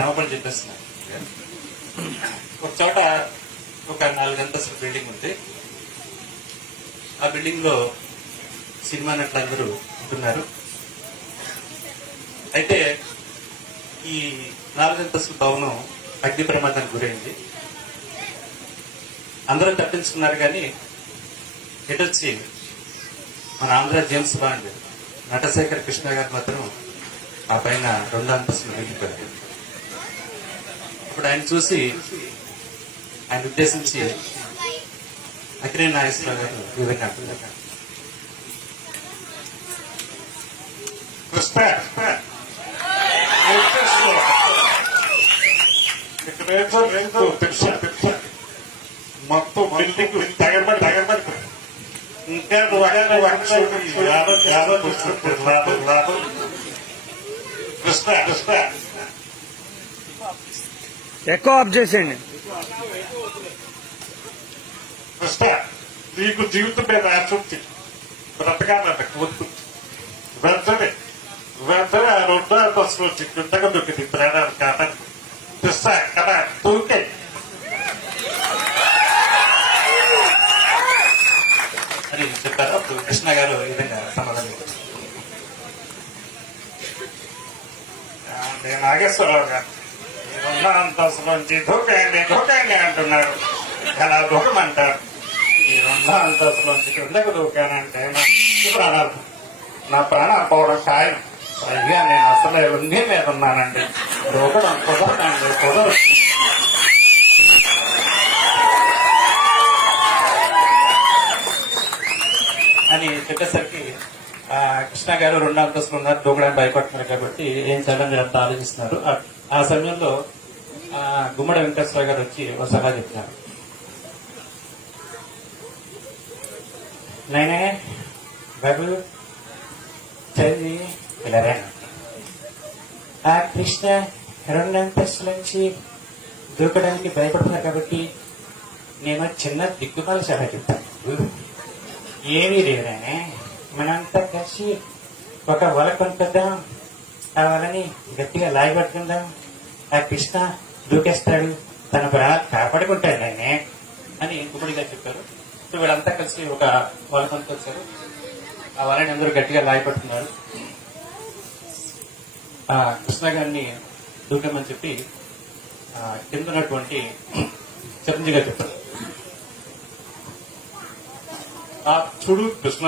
క్షమాపణ చెప్పేస్తున్నాను. ఒక చోట ఒక 4 అంతస్తుల బిల్డింగ్ ఉంది. ఆ బిల్డింగ్ లో సినిమా నటులందరూ ఉంటున్నారు. అయితే ఈ 4 అంతస్తుల భవనం అగ్ని ప్రమాదానికి గురైంది. అందరూ తప్పించుకున్నారు, కానీ ఎటొచ్చి మన ఆంధ్ర జేమ్స్ బాండ్ నటశేఖర్ కృష్ణ గారు మాత్రం ఆ పైన 2 అంతస్తులు వెళ్ళిపోయారు. అప్పుడు ఆయన చూసి ఆయన ఉద్దేశించి అక్కినేని నాగేశ్వరరావు గారు ఈ విధంగా అంటున్నారు. మొత్తం బిల్డింగ్ తగబడి ఇంకా కృష్ణ ఎక్కువ ఆఫ్ చేసేయండి. కృష్ణ, నీకు జీవితం మీద ఆశ ఉంది, బ్రతకాలంట వద్దు. వెంటనే ఆ 2 అంతస్తులు వచ్చి కిందగా దొరికింది ప్రాణాలు కాదని కృష్ణ కదా తూకే. అని చెప్పారు. అప్పుడు కృష్ణ గారు ఈ విధంగా సమాధానం ఇచ్చారు. నాగేశ్వరరావు గారు 2 అంతస్తులోంచి దూకాయండి అంటున్నారు. ఎలా దూకమంటారు? ఈ 2 అంతస్తులోంచి కిందకు దూకానంటే నా ప్రాణాలు పోవడం ఖాయం. అయ్యా, నేను అసలు ఉంది మీద ఉన్నానండి. దూకడం కుదరదు. అని చెప్పేసరికి కృష్ణ గారు 2 అంతస్తులు ఉన్నారు, దూకడానికి భయపడుతున్నారు కాబట్టి ఏం చేయాలని అంతా ఆలోచిస్తున్నారు. ఆ సమయంలో గుమ్మడి వెంకటేశ్వర గారు వచ్చి ఒక సలహా చెప్తున్నారు. నేనే బాబు చదివి ఇలా ఆ కృష్ణ 2 అంతస్తుల నుంచి దూకడానికి భయపడుతున్నారు కాబట్టి నేను చిన్న దిక్కుమాల సలహా చెప్తాను. ఏమీ లేదనే మనంతా కలిసి ఒక వల కొనుక్కొద్దాం, ఆ వలని గట్టిగా లాగిపట్టుకుందాం. ఆ కృష్ణ దూకేస్తాడు, తన ప్రాణాలు కాపాడుకుంటాడు ఆయనే అని గుమ్మడిగా చెప్పారు. సో వీళ్ళంతా కలిసి ఒక వల కొనుక్కొచ్చారు. ఆ వలని అందరూ గట్టిగా లాగిపడుతున్నారు. ఆ కృష్ణ గారిని దూకమని చెప్పి కింద ఉన్నటువంటి చిరంజీవిగా చెప్పారు. చూడు కృష్ణ,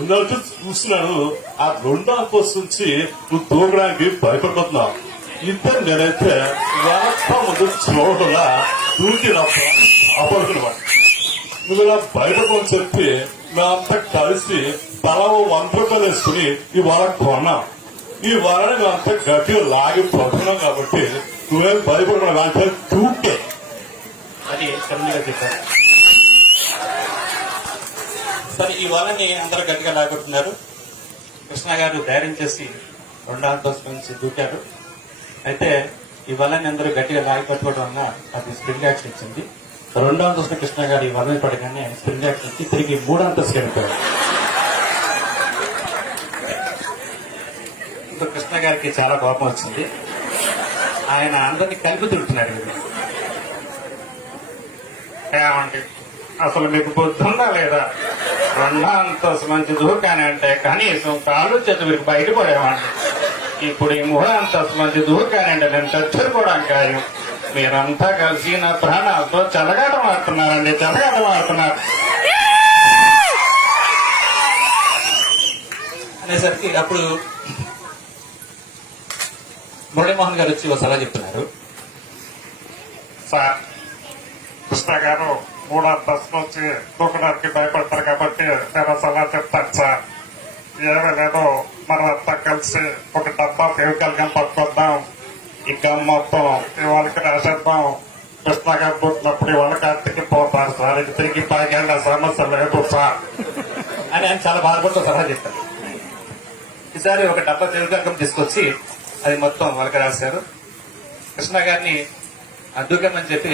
ఇందాక చూస్తున్నాను, ఆ 2 అంతస్తు నుంచి నువ్వు దూకడానికి భయపడిపోతున్నావు. ఇద్దరు నేనైతే వెనక ముందు చూడలా దూకి కాపాడుకునేవాడు. నువ్వు ఇలా భయపడమని చెప్పి మేమంతా కలిసి తల 100 రూపాయలు వేసుకుని ఈ వల కొన్నాం. ఈ వలని మేమంతా గట్టిగా లాగి పడుతున్నాం కాబట్టి నువ్వేం భయపడకుండా అంటే దూకే అని చిరంజీవిగా చెప్పారు. సరే, ఈ వాళ్ళని అందరూ గట్టిగా లాగొట్టున్నారు. కృష్ణ గారు ధైర్యం చేసి 2 అంతస్తుల నుంచి దూకారు. అయితే ఈ వాళ్ళని అందరూ గట్టిగా లాగిపట్టుకోవడం వల్ల అది స్ప్రింగ్ యాక్షన్ ఇచ్చింది. 2 అంతస్తుల కృష్ణ గారు ఈ వాళ్ళని పడగానే స్ప్రింగ్ యాక్షన్ ఇచ్చి తిరిగి 3 అంతస్తుకి వెళ్ళిపోయారు. ఇప్పుడు కృష్ణ గారికి చాలా కోపం వచ్చింది. ఆయన అందరినీ కలిపి తింటున్నాడు. ఏమండి, అసలు మీకు బుద్ధుందా లేదా? 2 అంతస్తు నుంచి దూకానంటే కనీసం కాళ్ళు చేతులు మీకు బయటపడేవాడి. ఇప్పుడు ఈ 3 అంతస్తు నుంచి దూకానంటే నేను చచ్చిపోవడానికి ఖాయం. మీరంతా కలిసి నా ప్రాణాలతో చెలగాటం ఆడుతున్నారండి, చెలగాటం ఆడుతున్నారు అనేసరికి అప్పుడు మురళీమోహన్ గారు వచ్చి ఒక సలహా చెప్తున్నారు. సార్, కృష్ణ గారు 3 అంతస్తు నుంచి దూకడానికి భయపడతారు కాబట్టి నేను సలహా చెప్తాను సార్. ఏమీ లేదు, మనం అంతా కలిసి ఒక డబ్బా ఫెవికల్ గమ్ పట్టుకొద్దాం. ఈ గమ్ మొత్తం ఇవాళకి రాసేద్దాం. కృష్ణ గారు పుట్టినప్పుడు ఇవాళకి అతికిపోతారు సార్. ఇది తిరిగి పైగా సమస్య లేదు సార్ అని ఆయన చాలా బాధపడుతూ సలహా చెప్తారు. ఈసారి ఒక డబ్బా ఫెవికల్ గమ్ తీసుకొచ్చి అది మొత్తం వాళ్ళకి రాశారు. కృష్ణ గారిని దూకమని చెప్పి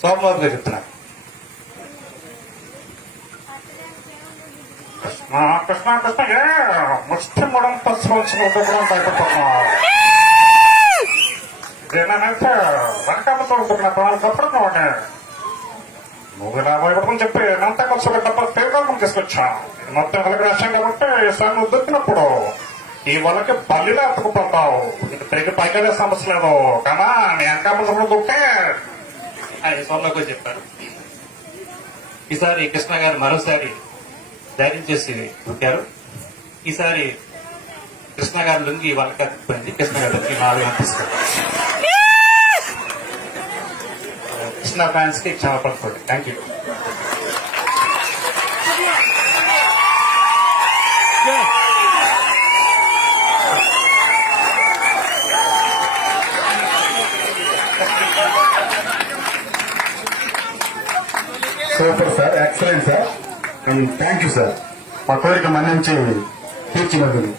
సోమబాబు గారు చెప్తున్నారు. కృష్ణ ముష్టి 3 అంతస్తు నుంచి దూకడం భయపడుతున్నాం. నేనంటే వెనకాల చూడుకున్న చెప్పడం నువ్వు ఇలా భయపడమని చెప్పి నాతో కలిసి డబ్బా పేరుగా తీసుకొచ్చా ఇది మొత్తం వాళ్ళకి నష్టం కాబట్టి ఈసారి నువ్వు దొరికినప్పుడు ఈ వాళ్ళకి బల్లిలో అతుకుపోతావు ఇది తిరిగి పైగా సమస్య లేదు కదా నీ వెనకాల దుక్కే ఆయన సోమకు చెప్పారు. ఈసారి కృష్ణ గారు మరోసారి ధైర్యం చేసి దూకారు. ఈసారి కృష్ణ గారి లుంగి వాళ్ళకి అతిపోయింది. కృష్ణ గారి లుంగి నాలుగు అనిపిస్తారు. కృష్ణ ఫ్యాన్స్ కి క్షమాపడుకోండి. Thank you. Super sir, excellent sir, and thank you sir. మా కోరిక మన్నించి తీర్చినందుకు.